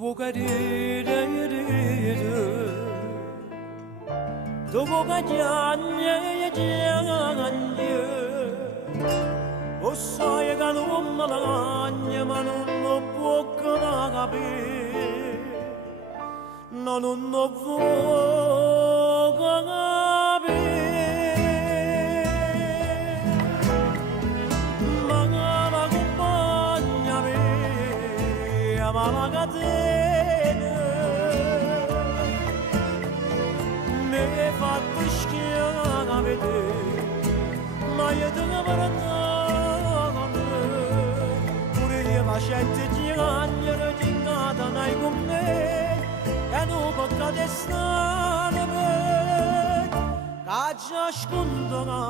두고 가리라 두고 가지 않냐야지 않냐 오사야가 너무나 안냐만은 못 보거나가비 너는 못 보거나비 망하라고 뻔냐비 아마가 되는 내 fatışkıya bedi Mayıdığına baratağını Buraya başetti cihan yarı cingadan aygumne En ubaka destanımın Kaç aşkundana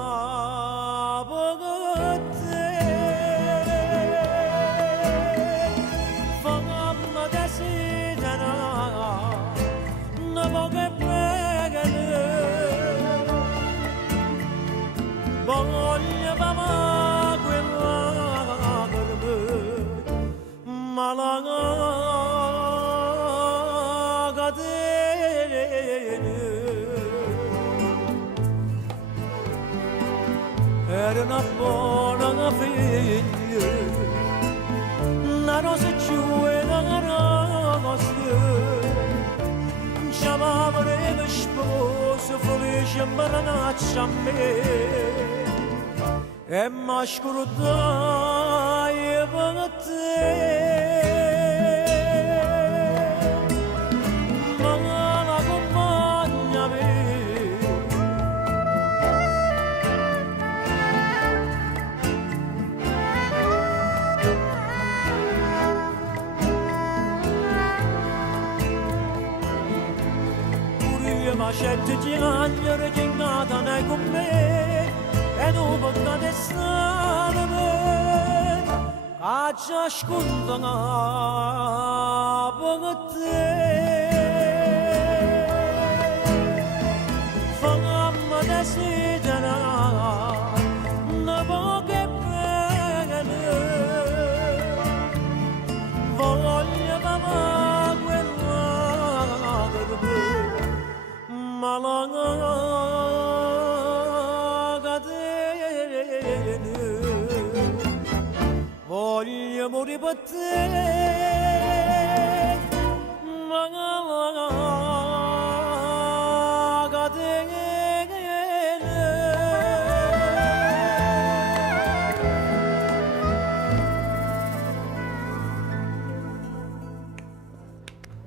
bağıttı Fanamla desiden Ne bağıp Voglio mamma quella malaga cadene era una buona figlia una rosa ciuena rosa chiamavano le spose felice maranacciame Emma şkurudayı battı Bana kumanya bir Buraya maşetti cihan yarı cingadan aygumne En ubaka destanımın Kaç aşkundana bağıttı Fanamma desiden Ne bağıp Voglio mamma quella malanga Voglio morire per te,